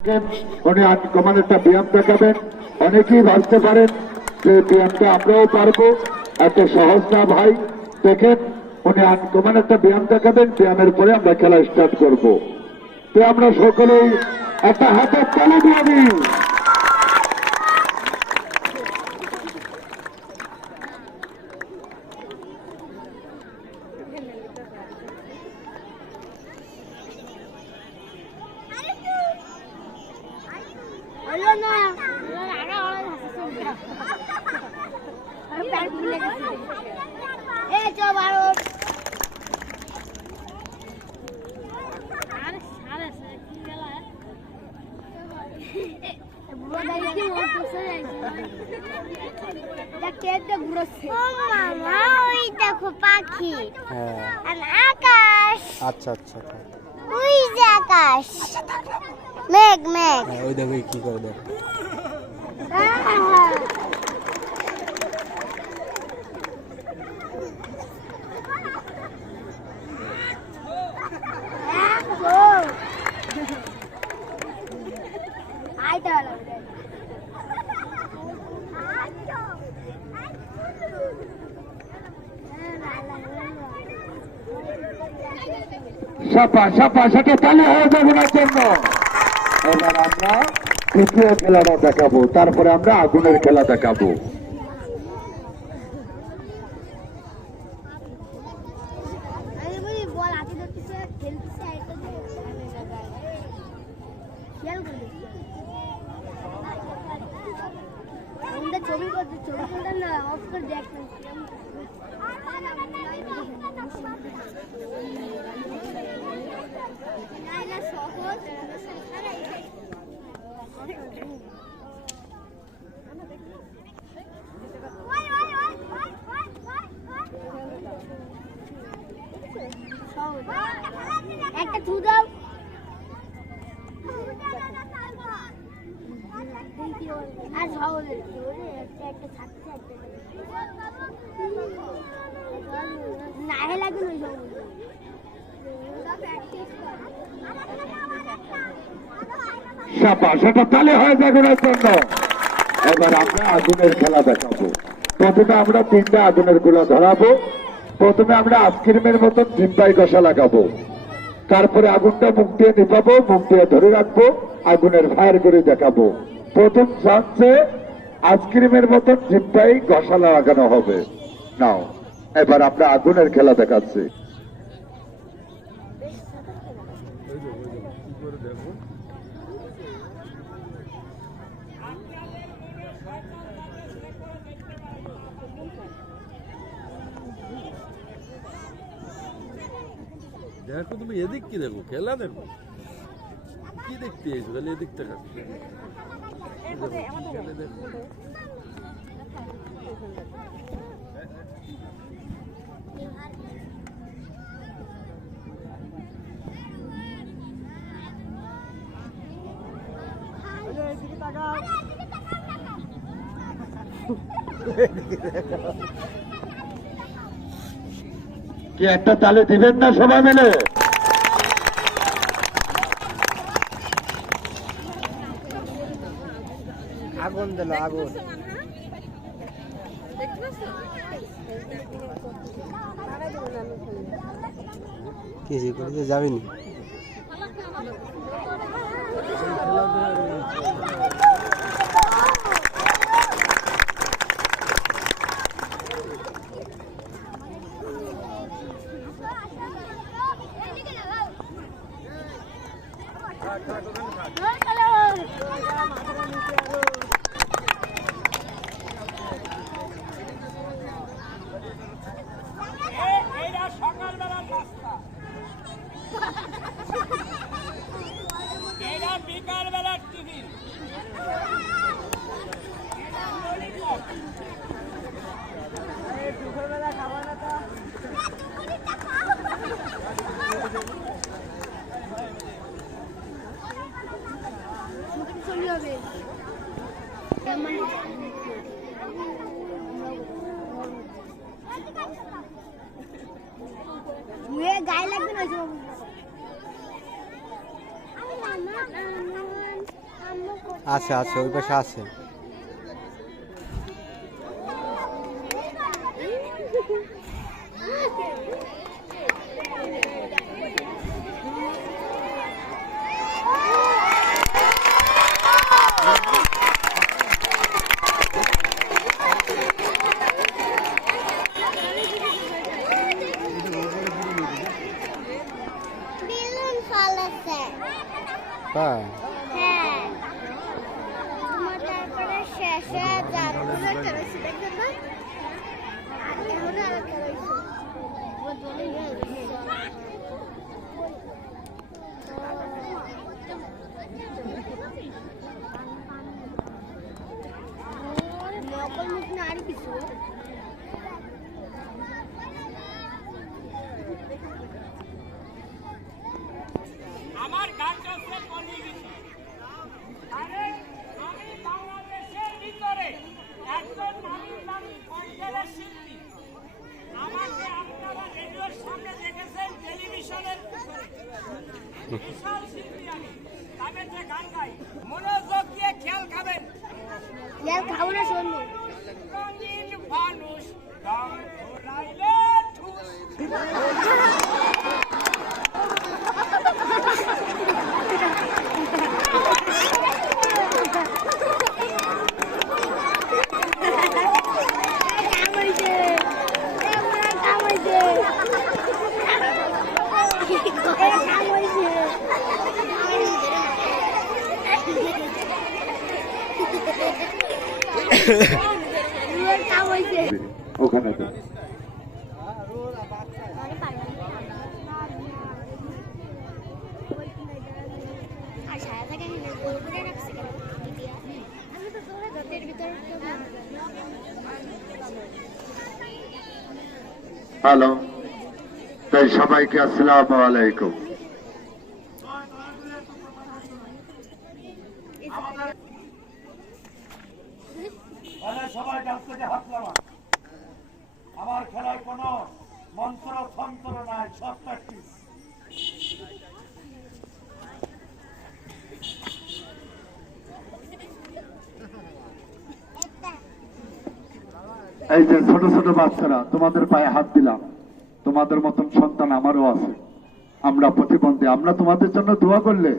উনি আনকমন একটা ব্যায়াম দেখাবেন। অনেকেই ভাবতে পারেন যে ব্যায়ামটা আমরাও পারবো, এত সহজ না ভাই। দেখেন উনি আনকমন একটা ব্যায়াম দেখাবেন, ব্যায়ামের পরে আমরা খেলা স্টার্ট করব। তো আমরা সকলেই একটা হাতের তালি দিয়ে দিই। দেখো পাখি আকাশ। আচ্ছা আচ্ছা ওই যে আকাশ, মেঘ মেঘ। ওই দেখো কি করে দেখো। সাপা সাপা সেটা তালি হয়ে যাবে না জন্য। এবার আমরা তৃতীয় খেলাটা দেখাবো, তারপরে আমরা আগুনের খেলা দেখাবো। ছবি করতে ছবি না অফ করে দেখবেন। একটা ছু দাও। আর সহজ একটা ছাড়ছে নাহে লাগে ওই সাপা সেটা তালে হয়ে যাবে না জন্য। এবার আমরা আগুনের খেলা দেখাবো। প্রথমে আমরা তিনটা আগুনের গুলা ধরাবো। প্রথমে আমরা আইসক্রিমের মতন জিম্বাই কষা লাগাবো, তারপরে আগুনটা মুখ দিয়ে নিপাবো, মুখ দিয়ে ধরে রাখবো, আগুনের ফায়ার করে দেখাবো। প্রথম চান্সে আইসক্রিমের মতন জিম্বাই কষা লাগানো হবে। নাও এবার আমরা আগুনের খেলা দেখাচ্ছি। দেখো তুমি এদিক কি দেখো, খেলা দেখো, কি দেখতে এসো খালি এদিক থেকে কি একটা তালে দিবেন না সবাই মিলে? আগুন দিল আগুন। কিছু করতে যাবিনি। বিকালবেলার টিভি দুপুরবেলা খাবার না তো চলে হবে। গায়ে লাগবে না। আছে আছে ওই পাশে আছে। বেলুন ফালাচ্ছে। হ্যাঁ হ্যাঁ তোমার তারপরে শেষে যারগুলো খেলেছি দেখবেন না আর এখন আর খেলেছি নকল মুখ না আর কিছু আমার গানটা সে করিয়ে গেছে। আরে আমি বাংলাদেশের ভিতরে একজন নামি দামি কণ্ঠের শিল্পী। আমাকে আপনারা রেডিওর সামনে দেখেছেন, টেলিভিশনের বিশাল শিল্পী আমি। তবে যে গান গাই মনোযোগ দিয়ে খেয়াল খাবেন। ইয়ার খাবো না শুনবো রঙিন মানুষ গান ঘোরাইলে ঠুস। ওখানে তো আর সারা থাকে গোলগুলো রাখছে কেন আমি তো তোরা ঘরের ভিতরে হ্যালো, তাই সবাইকে আসসালামু আলাইকুম। সবাই ডান্স থেকে হাত নামা। আমার খেলায় কোনো মন্ত্র তন্ত্র নাই, সব প্র্যাকটিস। এই যে ছোট ছোট বাচ্চারা, তোমাদের পায়ে হাত দিলাম। তোমাদের মতন সন্তান আমারও আছে। আমরা প্রতিবন্ধী, আমরা তোমাদের জন্য দোয়া করলে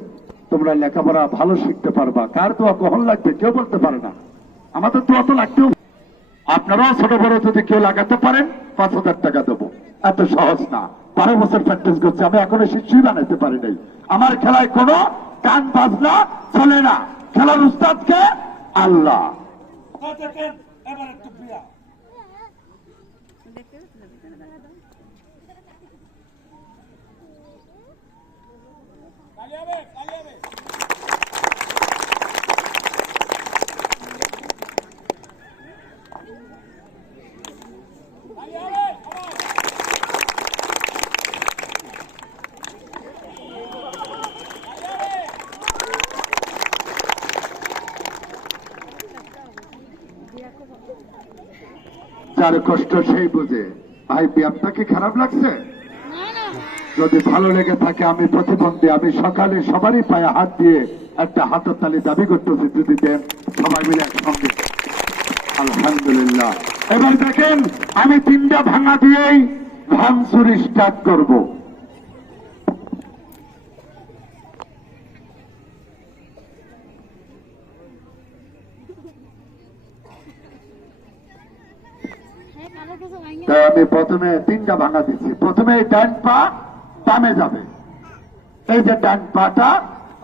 তোমরা লেখাপড়া ভালো শিখতে পারবা। কার দোয়া কখন লাগবে কেউ বলতে পারে না, আমাদের দোয়া তো লাগতেও। আপনারাও ছোট বড় যদি কেউ লাগাতে পারেন 5,000 টাকা দেবো। এত সহজ না, 12 বছর প্র্যাকটিস করছি, আমি এখনো শিশুই বানাইতে পারি নাই। আমার খেলায় কোনো গান বাজনা চলে না, খেলার উস্তাদকে আল্লাহ। দেখেন এবার একটু বিয়া কালিয়াবে কালিয়াবে কালিয়াবে যার কষ্ট সেই বুঝে। ভাই ব্যায়ামটা কি খারাপ লাগছে? যদি ভালো লেগে থাকে, আমি প্রতিবন্ধী, আমি সকালে সবারই পায়ে হাত দিয়ে একটা হাতের তালি দাবি করতেছি, যদি দেন সবাই মিলে একসঙ্গে। আলহামদুলিল্লাহ। এবার দেখেন আমি 3টা ভাঙা দিয়েই ভাঙচুর স্টার্ট করব। তাই আমি প্রথমে 3টা ভাঙা দিচ্ছি। প্রথমে এই ডান পা বামে যাবে, এই যে ডান পাটা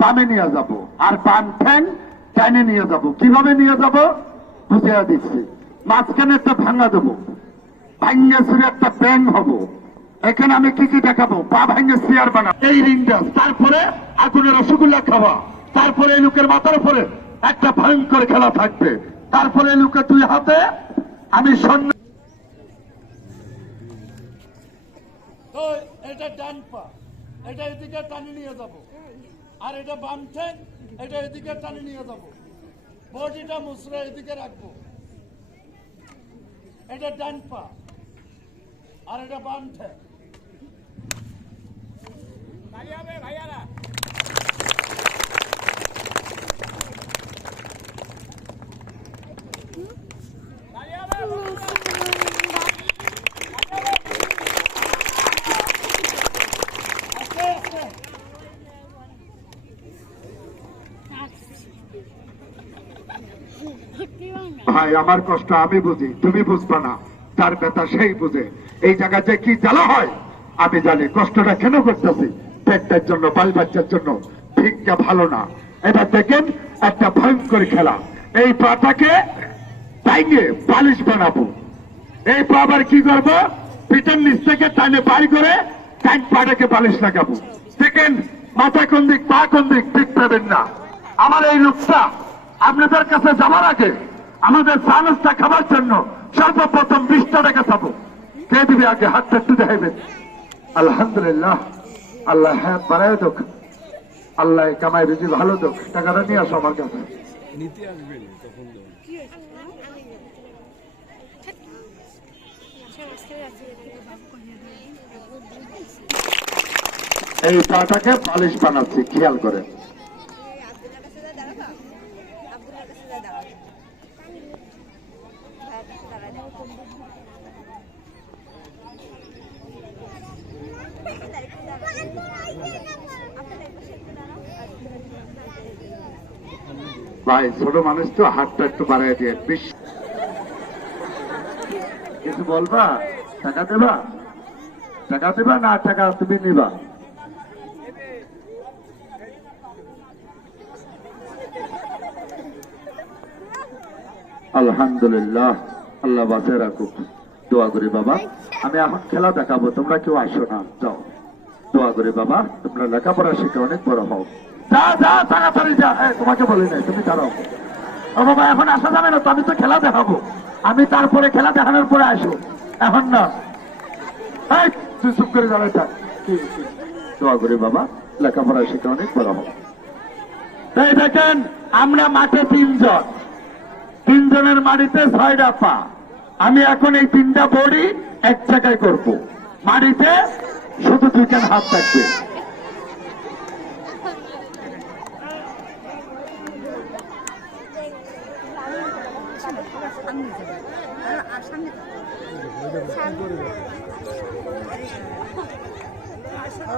বামে নিয়ে যাব, আর বাম ঠ্যাং ডানে নিয়ে যাব। কিভাবে নিয়ে যাব বুঝিয়ে দিচ্ছি। মাঝখানে একটা ভাঙা দেবো, ভাঙ্গে সুরে একটা ব্যাং হবো। এখানে আমি কি কি দেখাবো? পা ভাঙ্গে চেয়ার বানাবো, এই রিংটা, তারপরে আগুনের রসগোল্লা খাওয়া, তারপরে এই লোকের মাথার উপরে একটা ভয়ঙ্কর খেলা থাকবে, তারপরে এই লোকের 2 হাতে আমি সৈন্য। তো এটা ডান পা, এটা এদিকে টানি নিয়ে যাব, আর এটা বাম ঠ্যাং, এটা এদিকে টানি নিয়ে যাব। বডিটা মুসরা এদিকে রাখবো। এটা ডান পা আর এটা বাম ঠ্যাং। কালিয়াবে ভাইয়ারা ভাই আমার কষ্ট আমি বুঝি, তুমি বুঝবা না, তার ব্যথা সেই বুঝে। এই জায়গাতে কি জ্বালা হয় আমি জানি, কষ্টটা কেন করতেছি, পেটটার জন্য, বাল বাচ্চার জন্য। ভিক্ষা ভালো না। এবার দেখেন একটা ভয়ঙ্কর খেলা, এই পাটাকে টাইগে বালিশ বানাবো। এই পা আবার কি করবো, পিঠের নিচ থেকে টানে বাড়ি করে টাইম পাটাকে বালিশ লাগাবো। দেখেন মাথা কোন দিক, পা কোন দিক, ঠিক পাবেন না। আমার এই লোকটা আপনাদের কাছে যাওয়ার আগে আমাদের চানাচটা খাবার জন্য সর্বপ্রথম 20 টাকা চাবো। কে দিবে আগে, হাতটা একটু দেখাইবেন। আলহামদুলিল্লাহ, আল্লাহ হ্যাঁ বাড়ায় দোক, আল্লাহ কামাই রুজি ভালো দোক। টাকাটা নিয়ে আসো আমার কাছে। নিতে আসবেন তখন দেবেন। এই পাটাকে বালিশ বানাচ্ছি, খেয়াল করে। ভাই ছোট মানুষ তো, হাতটা একটু বাড়াই দিয়ে। কিছু বলবা, টাকা দেবা, টাকা দেবা না টাকা তুমি নিবা? আলহামদুলিল্লাহ, আল্লাহ বাঁচিয়ে রাখুক। দোয়া করি বাবা, আমি এখন খেলা দেখাবো, তোমরা কেউ আসো না, যাও। দোয়া করি বাবা, তোমরা লেখাপড়া শিখে অনেক বড় হও। যা যা, তাড়াতাড়ি যা। তোমাকে বলি নাই, তুমি দাঁড়াও। ও বাবা এখন আসা যাবে না তো, আমি তো খেলা দেখাবো। আমি তারপরে খেলা দেখানোর পরে আসো, এখন না। তুই চুপ করে দাঁড়াই থাক। দোয়া করি বাবা, লেখাপড়া শিখে অনেক বড় হও। তাই দেখেন আমরা মাঠে 3 জন, 3 জনের মাটিতে 6টা পা। আমি এখন এই 3টা বডি এক জায়গায় করবো। মাটিতে শুধু 2 হাত থাকবে।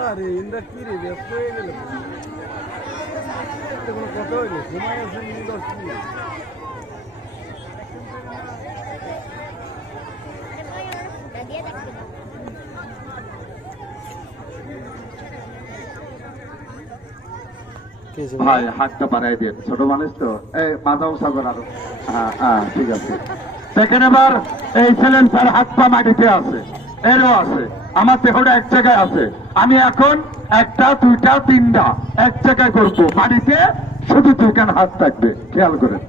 আরে ইন্দা কি রে, ব্যস্ত হয়ে গেল, কোনো কথা হইলো, সময় আছে 10 মিনিট। ভাই হাতটা বাড়াই দিয়ে, ছোট মানুষ তো, এই মাথাও সাগর আরো। হ্যাঁ ঠিক আছে। দেখেন এবার এই ছেলেন স্যার হাত পা মাটিতে আছে, এরও আছে, আমার দেহটা এক জায়গায় আছে। আমি এখন 1টা 2টা 3টা এক জায়গায় করবো। মাটিতে শুধু 2 হাত থাকবে, খেয়াল করেন।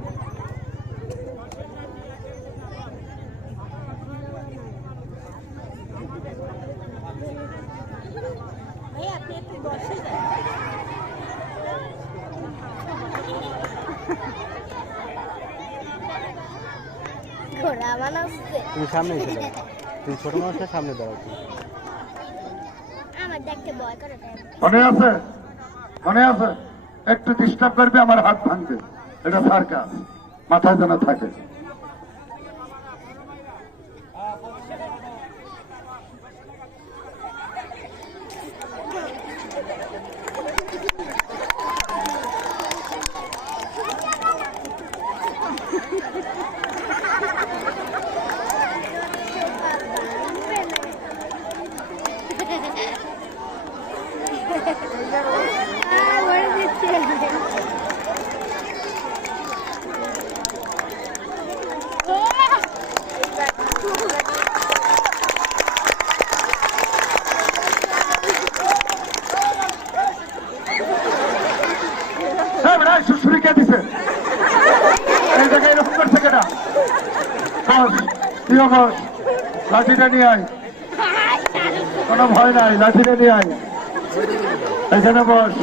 আপনি একটু বসে যান। ঘোড়া বানাচ্ছে। তুমি সামনে এসে দাও, তুমি ছোট মানুষের সামনে দাও। আমার দেখতে ভয় করে তাই। মনে আছে, মনে আছে, একটু ডিস্টার্ব করবে আমার হাত ভাঙবে। এটা সার্কাস, মাথায় যেন থাকে। সুশ্রীকে দিছে এই জায়গায় এরকম করছে কেনা? বস, প্রিয় বস, লাঠিটা নিয়ে আয়, কোনো ভয় নাই, লাঠিটা নিয়ে আয়। এখানে বস,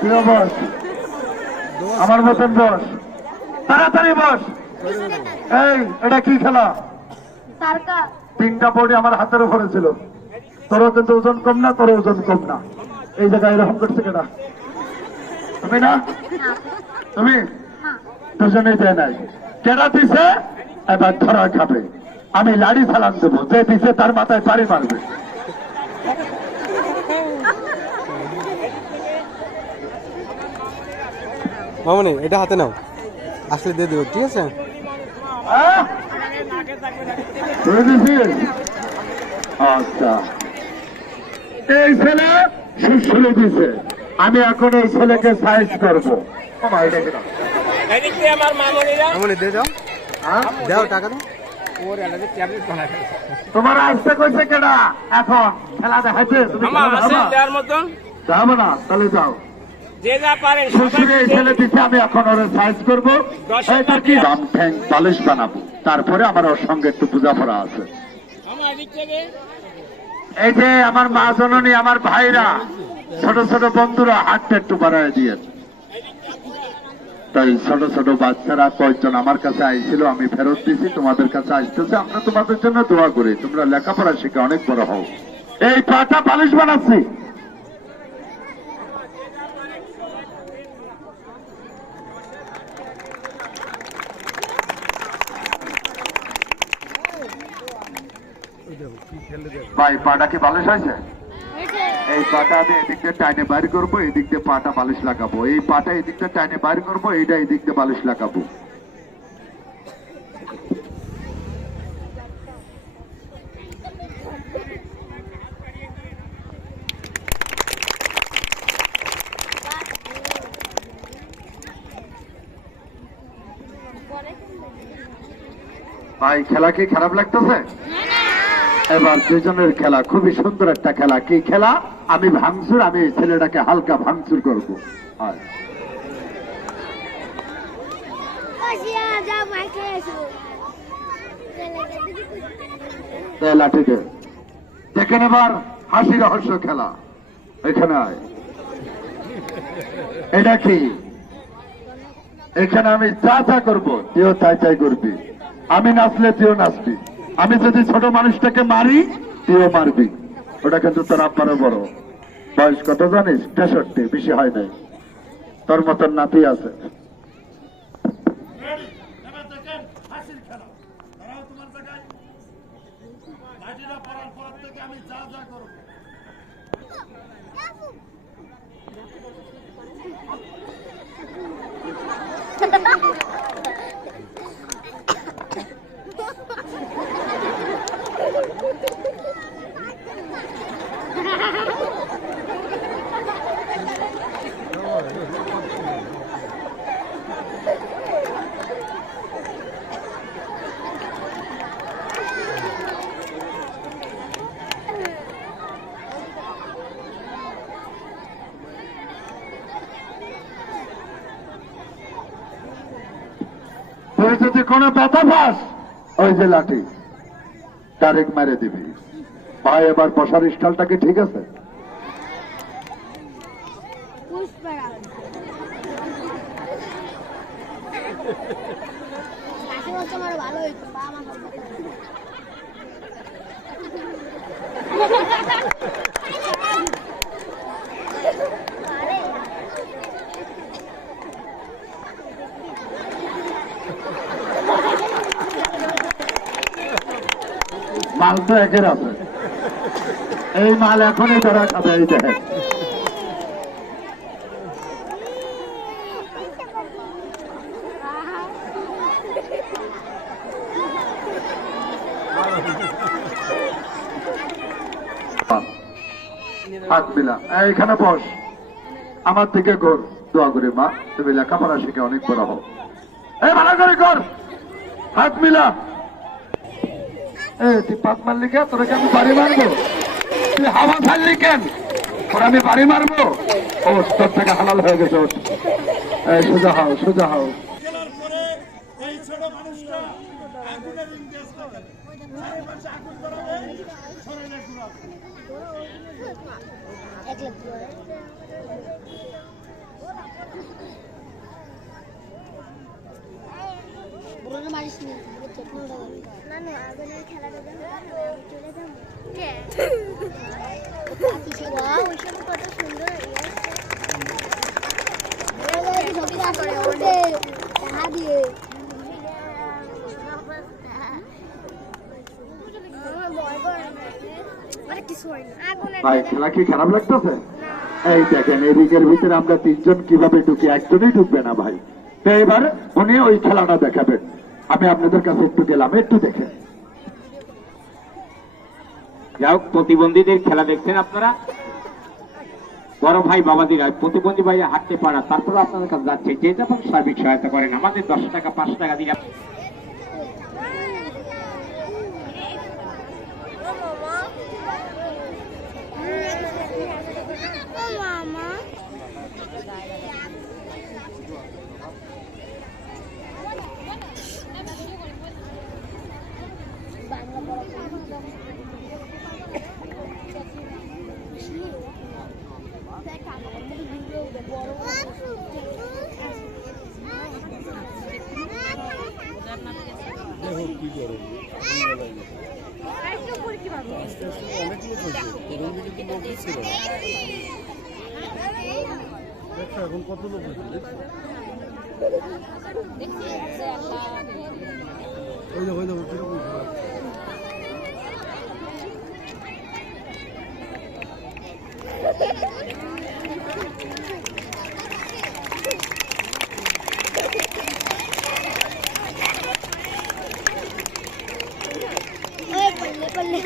প্রিয় বস, আমার মতন বস, তাড়াতাড়ি বস। এই এটা কি খেলা? সার্কাস। 3টা বডি আমার হাতের উপরে ছিল। তোরও কিন্তু ওজন কম না, তোর ওজন কম না। এই জায়গায় এরকম করছে কেনা? তুমি না, তুমি দুজনেই দেয় নাই। কেনা দিছে, এবার ধরা খাবে। আমি লাড়ি চালান দেবো, যে দিছে তার মাথায় পাড়ি মারবে। মামনি এটা হাতে নাও, আসলে দিয়ে দেবো, ঠিক আছে? হ্যাঁ? ধরে দিছিস? আচ্ছা, এই ছেলে সুশ্রী দিছে, আমি এখন এই ছেলেকে সাইজ করবো। ও ভাই, এটা কেন? এদিক দিয়ে আমার মামনিরা মামনি দিয়ে দাও, হ্যাঁ? দাও টাকা দাও। ওর এলাকায় ট্যাবলেট বানায় তোমার আসতে কইছে কেডা? এখন খেলা দেখাইছে, তুমি আমার খেলা আছে দেখাবা? দেওয়ার মতন যাবো না, তাহলে যাও। যে যা পারেন শ্বশুরে এই ছেলে দিচ্ছে, আমি এখন ওর সাইজ করবো। এটা কি রাম ঠ্যাং পালিশ বানাবো, তারপরে আমার ওর সঙ্গে একটু বোঝাপড়া আছে। আমার এদিক থেকে এই যে আমার মা জননী, আমার ভাইরা, ছোট ছোট বন্ধুরা হাতটা একটু বাড়ায় দিয়ে, তাই ছোট ছোট বাচ্চারা কয়েকজন আমার কাছে আইছিল, আমি ফেরত দিছি, তোমাদের কাছে আসতেছে। আমরা তোমাদের জন্য দোয়া করি, তোমরা লেখাপড়া শিখে অনেক বড় হও। এই পাটা পালিশ বানাচ্ছি। ভাই, পাটা কি পালিশ হয়েছে? এই পাটা আমি এদিক দিয়ে টাইনে বাইর করবো, এদিক দিয়ে পাটা বালিশ লাগাবো। এই পাটা এদিক দিয়ে টাইনে বাইর করবো, এইটা এদিক দিয়ে বালিশ লাগাবো। ভাই, খেলা কি খারাপ লাগতেছে? এবার দুজনের খেলা, খুবই সুন্দর একটা খেলা। কি খেলা? আমি ভাঙচুর, আমি এই ছেলেটাকে হালকা ভাঙচুর করবো। আর যাও মাইকে এসো এই লাঠিতে দেখেন এবার হাসি রহস্য খেলা। এখানে আয়। এটা কি? এখানে আমি যা যা করবো তুইও তাই তাই করবি। আমি নাচলে তুইও নাচবি। আমি যদি ছোট মানুষটাকে মারি, তুইও মারবি। ওটা কিন্তু তোর আব্বারও বড়। বয়স কত জানিস? 63, বেশি হয় নাই। তোর মতন নাতি আছে। রেডি? এবার দেখেন হাসির খেলা। দাঁড়াও তোমার জায়গায়। লাঠিটা পড়ার পর থেকে আমি যা যা করবো। তুই যদি কোনো ব্যথা পাস, ওই যে লাঠি ডাইরেক্ট মেরে দিবি। ভাই, এবার বসার স্টাইলটা কি ঠিক আছে? পুষ্পারা কাছে বলছে আমার ভালো হইতো বা আমার মাল তো একের আছে। এই মাল এখনই ধরা খাবে। এই দেখেন, হাত মিলা। এইখানে বস, আমার দিকে কর। দোয়া করি মা, তুমি লেখাপড়া শিখে অনেক বড় হও। এই ভালো করে কর, হাত মিলা। তুই পাত মারলি কেন? তোরা আমি বাড়ি মারবো? তুই হাওয়া ছাড়লি কেন? তোর আমি বাড়ি মারবো? ও, তোর থেকে হালাল হয়ে গেছে। সোজা হও, সোজা হও। খেলার পরে এই ছোট মানুষটা আগুনের ইংরেজ করে চারিপাশে আগুন ধরাবে, শরীরে ঘুরাবে। পুরোনো মারিস নি না না আগুনের খেলাটা চলে যাবো ওই সময় কত সুন্দর দিয়ে ভাই, খেলা কি খারাপ লাগতেছে? এই দেখেন, এদিকের ভিতরে আমরা তিনজন কিভাবে ঢুকি, একজনই ঢুকবে না ভাই। তো এবার উনি ওই খেলাটা দেখাবেন। আমি আপনাদের কাছে একটু গেলাম, একটু দেখেন। যাই হোক, প্রতিবন্ধীদের খেলা দেখছেন আপনারা। বড় ভাই বাবাদিরা প্রতিবন্ধী ভাই হাঁটতে পারে না, তারপরে আপনাদের কাছে যাচ্ছে, যে যেমন সার্বিক সহায়তা করেন। আমাদের 10 টাকা 5 টাকা দিলে মামা এখন কত লোক ওই দেখো কিরকম পল্লে পল্লে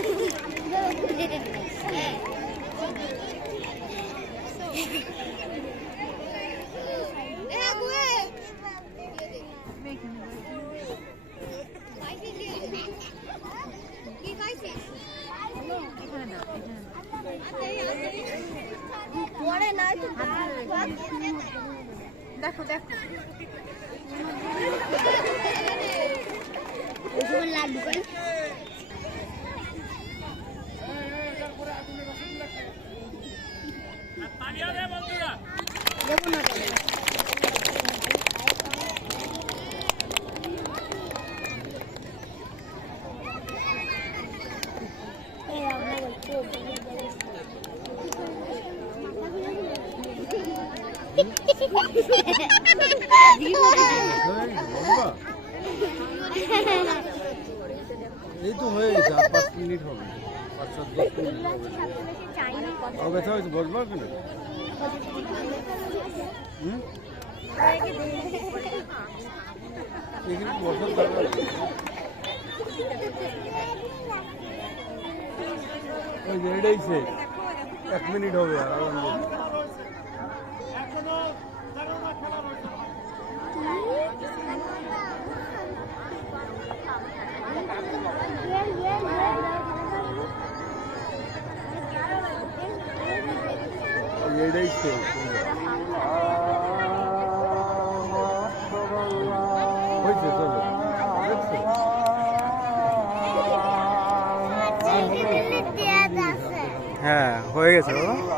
দেখো দেখো লাড্ডু করে দেখো না এই তো হয়ে গেছে, আর 5 মিনিট হবে, 5-10 মিনিট হবে। ব্যথা হয়েছে, বসবো কিনা? এখানে বসার দরকার নেই। ওই যে এটাই শেষ, 1 মিনিট হবে আর এটাই শেষ। হয়েছে চলো, হ্যাঁ হয়ে গেছে বাবা।